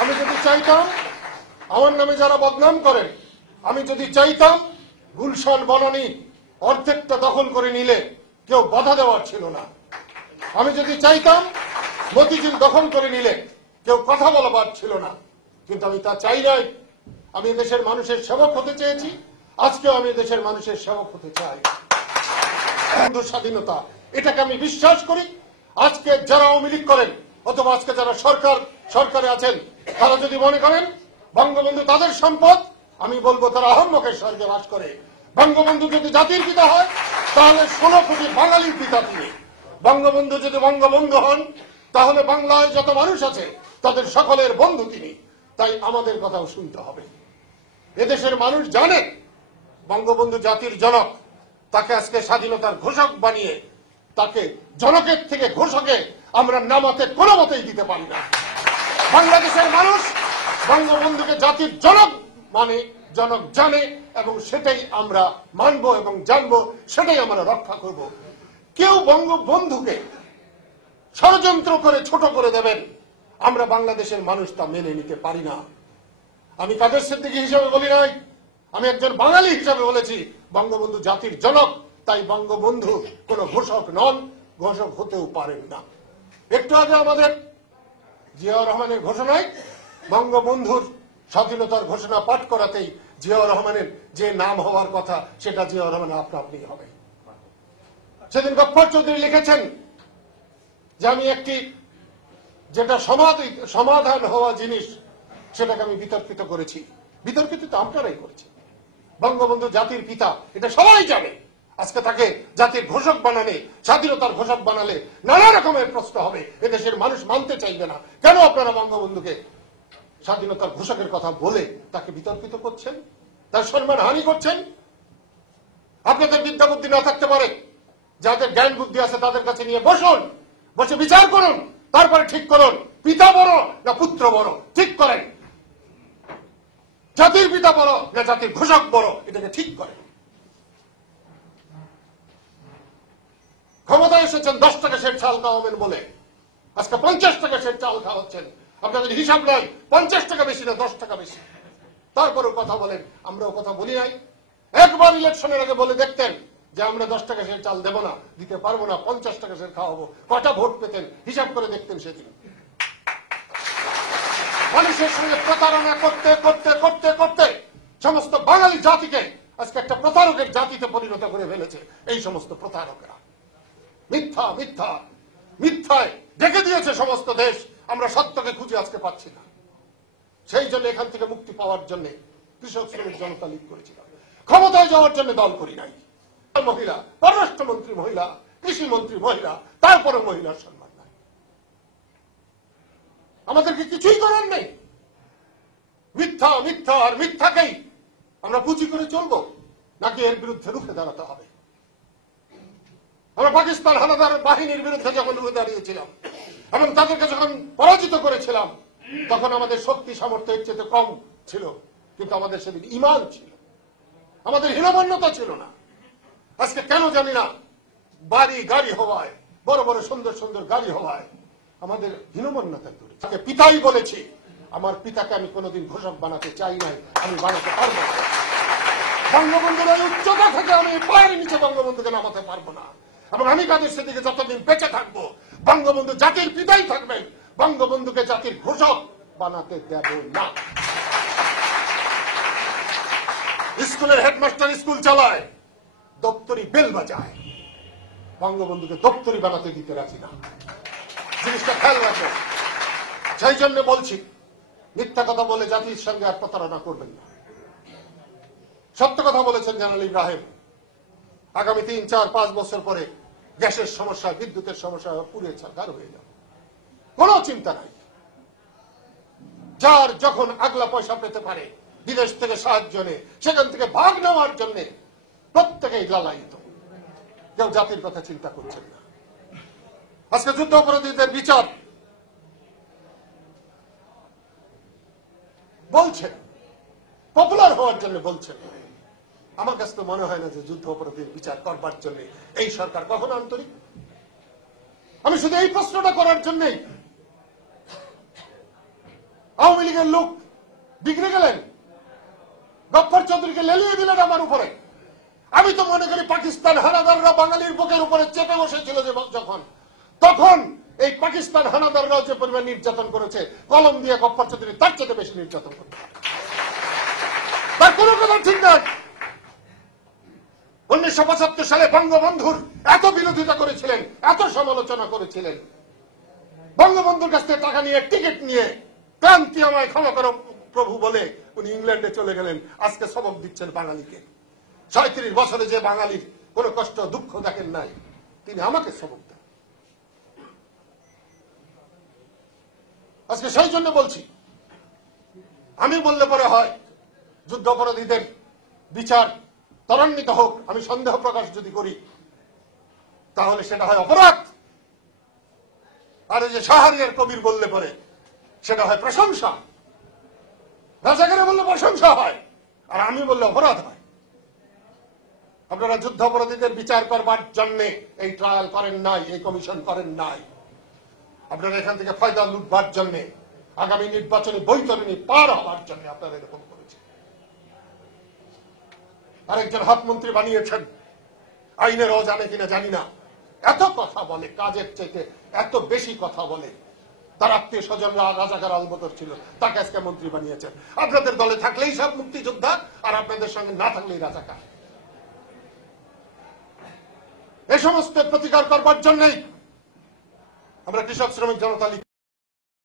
আমি যদি চাইতাম আমার নামে যারা বদনাম করেন, আমি যদি চাইতাম গুলশান বনানী অর্ধেকটা দখল করে নিলে কেউ বাধা দেওয়ার ছিল না। আমি যদি চাইতাম মতিঝিল দখল করে নিলে কেউ কথা বলবার ছিল না। কিন্তু আমি তা চাই নাই। আমি দেশের মানুষের সেবক হতে চেয়েছি, আজকেও আমি দেশের মানুষের সেবক হতে চাই। স্বাধীনতা এটাকে আমি বিশ্বাস করি। আজকে যারা আওয়ামী লীগ করেন অথবা আজকে যারা সরকারে আছেন, তারা যদি মনে করেন বঙ্গবন্ধু তাদের সম্পদ, আমি বলবো তারা আহম্মকের স্বর্গে বাস করে। বঙ্গবন্ধু যদি জাতির পিতা হয় তাহলে 16 কোটি বাঙালির পিতা তিনি। বঙ্গবন্ধু যদি বঙ্গবন্ধু হন তাহলে বাংলায় যত মানুষ আছে তাদের সকলের বন্ধু তিনি। তাই আমাদের কথাও শুনতে হবে। এদেশের মানুষ জানে বঙ্গবন্ধু জাতির জনক। তাকে আজকে স্বাধীনতার ঘোষক বানিয়ে তাকে জনকের থেকে ঘোষকে আমরা নামাতে কোনো মতেই দিতে পারি না। বাংলাদেশের মানুষ বঙ্গবন্ধুকে জাতির জনক মানে, জনক জানে, এবং সেটাই আমরা মানব এবং জানবো, সেটাই আমরা রক্ষা করব। কেউ বঙ্গবন্ধুকে ষড়যন্ত্র করে ছোট করে দেবেন, আমরা বাংলাদেশের মানুষ তা মেনে নিতে পারি না। আমি কাদের সিদ্দিকী হিসেবে বলি নাই, আমি একজন বাঙালি হিসেবে বলেছি বঙ্গবন্ধু জাতির জনক। তাই বঙ্গবন্ধু কোন ঘোষক নন, ঘোষক হতেও পারেন না। একটু আগে আমাদের জিয়াউর রহমানের ঘোষণায় বঙ্গবন্ধুর স্বাধীনতার ঘোষণা পাঠ করাতেই জিয়াউর রহমানের যে নাম হওয়ার কথা সেটা জিয়াউর রহমান আপনা আপনি হবে। সেদিন গফফর চৌধুরী লিখেছেন যে আমি একটি যেটা সমাধান হওয়া জিনিস সেটাকে আমি বিতর্কিত করেছি। বিতর্কিত তো আপনারাই করেছি। বঙ্গবন্ধু জাতির পিতা এটা সবাই জানে। আজকে তাকে জাতির ঘোষক বানালে, স্বাধীনতার ঘোষক বানালে নানা রকমের প্রশ্ন হবে। এদেশের মানুষ মানতে চাইবে না। কেন আপনারা বঙ্গবন্ধুকে স্বাধীনতার ঘোষকের কথা বলে তাকে বিতর্কিত করছেন, তার সম্মান হানি করছেন? আপনাদের বিদ্যা বুদ্ধি না থাকতে পারে, যাদের জ্ঞান বুদ্ধি আছে তাদের কাছে নিয়ে বসুন, বসে বিচার করুন, তারপরে ঠিক করুন পিতা বড় না পুত্র বড়, ঠিক করেন। জাতির পিতা বড় না জাতির ঘোষক বড়, এটাকে ঠিক করেন। ক্ষমতায় এসেছেন 10 টাকা সের চাল খাওয়াবেন বলে, আজকে 50 টাকা সের চাল খাওয়াচ্ছেন। আপনাদের হিসাব নাই, 50 টাকা বেশি না 10 টাকা বেশি। তারপরেও কথা বলেন। আমরাও কথা বলি নাই? একবার ইলেকশনের আগে বলে দেখতেন যে আমরা 10 টাকা সের চাল দেব না, দিতে পারবো না, 50 টাকা সের খাওয়াবো, কটা ভোট পেতেন হিসাব করে দেখতেন সেদিন। মানুষের সঙ্গে প্রতারণা করতে করতে করতে করতে সমস্ত বাঙালি জাতিকে আজকে একটা প্রতারকের জাতিতে পরিণত করে ফেলেছে এই সমস্ত প্রতারকরা। মিথ্যা মিথ্যা মিথ্যায় ডেকে দিয়েছে সমস্ত দেশ। আমরা সত্যকে খুঁজে আজকে পাচ্ছি না। সেই জন্য এখান থেকে মুক্তি পাওয়ার জন্য কৃষক শ্রমিক জনতা লীগ করেছিলাম। ক্ষমতায় যাওয়ার জন্য দল করি নাই। মহিলা পররাষ্ট্রমন্ত্রী মহিলা, কৃষি মন্ত্রী মহিলা, তারপরে মহিলার সম্মান নাই। আমাদেরকে কিছুই করার নেই। মিথ্যা মিথ্যা আর মিথ্যাকেই আমরা পুঁজি করে চলবো, নাকি এর বিরুদ্ধে রুখে দাঁড়াতে হবে? আমরা পাকিস্তান হানাদার বাহিনীর বিরুদ্ধে যখন রুখে দাঁড়িয়েছিলাম এবং তাদেরকে যখন পরাজিত করেছিলাম, তখন আমাদের শক্তি সামর্থ্য এর চেয়ে কম ছিল, কিন্তু আমাদের সেদিন ঈমান ছিল, আমাদের হীনমন্যতা ছিল না। আজকে কেন জানি না বাড়ি গাড়ি হওয়ায়, বড় বড় সুন্দর সুন্দর গাড়ি হওয়ায় আমাদের হীনমন্যতা দূরে। তাকে পিতাই বলেছি, আমার পিতাকে আমি কোনোদিন ঘোষক বানাতে চাই নাই, আমি বানাতে পারবো না। বঙ্গবন্ধুর ওই উচ্চতা থেকে আমি পায়ের নিচে বঙ্গবন্ধুকে নামাতে পারবো না। এবং আমি কাদের সেদিকে যতদিন বেঁচে থাকবো বঙ্গবন্ধু জাতির পিতাই থাকবেন, বঙ্গবন্ধুকে জাতির ঘোষক বানাতে দেব না। স্কুলের হেডমাস্টার স্কুল চালায়, দপ্তরি বেল বাজায়, বঙ্গবন্ধুকে দপ্তরি বানাতে দিতে রাজি না। জিনিসটা খেয়াল রাখবে। সেই জন্য বলছি, মিথ্যা কথা বলে জাতির সঙ্গে আর প্রতারণা করবেন না। সত্য কথা বলেছেন জেনারেল ইব্রাহিম, আগামী 3, 4, 5 বছর পরে গ্যাসের সমস্যা, বিদ্যুতের সমস্যা পুড়ে ছাড় হয়ে যাবে, কোনো চিন্তা নাই। যার যখন আগলা পয়সা পেতে পারে বিদেশ থেকে সাহায্য নেয়, সেখান থেকে ভাগ নেওয়ার জন্য প্রত্যেকেই লালায়িত। কেউ জাতির কথা চিন্তা করছেন না। আজকে যুদ্ধ অপরাধীদের বিচার বলছেন, পপুলার হওয়ার জন্য বলছেন। আমার কাছে তো মনে হয় না যে যুদ্ধ অপরাধীর বিচার করবার জন্য এই সরকার কখনো আন্তরিক। আমি শুধু এই প্রশ্নটা করার জন্যই আওয়ামী লীগের লোক বিগড়ে গেলেন, গফফর চৌধুরীকে লেলিয়ে দিলেন আমার উপরে। আমি তো মনে করি পাকিস্তান হানাদাররা বাঙালির বুকের উপরে চেপে বসেছিল যে যখন, তখন এই পাকিস্তান হানাদাররাও যে পরিমাণ নির্যাতন করেছে, কলম দিয়ে গফফর চৌধুরী তার চেয়ে বেশি নির্যাতন করতে, তার কোনো কথা ঠিক নয়। 1975 সালে বঙ্গবন্ধুর এত বিরোধিতা করেছিলেন, এত সমালোচনা করেছিলেন, বঙ্গবন্ধুর কাছ থেকে টাকা নিয়ে টিকিট নিয়ে ক্রান্তি আমায় ক্ষমা করো প্রভু বলে উনি ইংল্যান্ডে চলে গেলেন। আজকে সবক দিচ্ছেন বাঙালিকে। 37 বছরে যে বাঙালির কোন কষ্ট দুঃখ দেখেন নাই, তিনি আমাকে সবক দেন। আজকে সেই জন্য বলছি, আমি বললে পরে হয় যুদ্ধ অপরাধীদের বিচার ত্বরান্বিত হোক, আমি সন্দেহ প্রকাশ যদি করি তাহলে সেটা হয় অপরাধ। আর এই যে শাহরিয়ার কবির বললে পরে সেটা হয় প্রশংসা, রাজাকারে বললে প্রশংসা হয়, আর আমি বললে অপরাধ হয়। আপনারা যুদ্ধ অপরাধীদের বিচার করবার জন্য এই ট্রায়াল করেন নাই, এই কমিশন করেন নাই। আপনারা এখান থেকে ফায়দা লুটবার জন্য, আগামী নির্বাচনে বৈতরণী পার হওয়ার জন্য আপনারা এরকম করেছেন। আরেকজন হাত মন্ত্রী বানিয়েছেন, আইনেরও জানে কিনা জানি না, এত কথা বলে, কাজের চাইতে এত বেশি কথা বলে। তার আত্মীয় স্বজনরা রাজাকার আলবদর ছিল, তাকে আজকে মন্ত্রী বানিয়েছেন। আপনাদের দলে থাকলেই সব মুক্তিযোদ্ধা, আর আপনাদের সঙ্গে না থাকলেই রাজাকার। এই সমস্ত প্রতিকার করবার জন্যই আমরা কৃষক শ্রমিক জনতা লীগ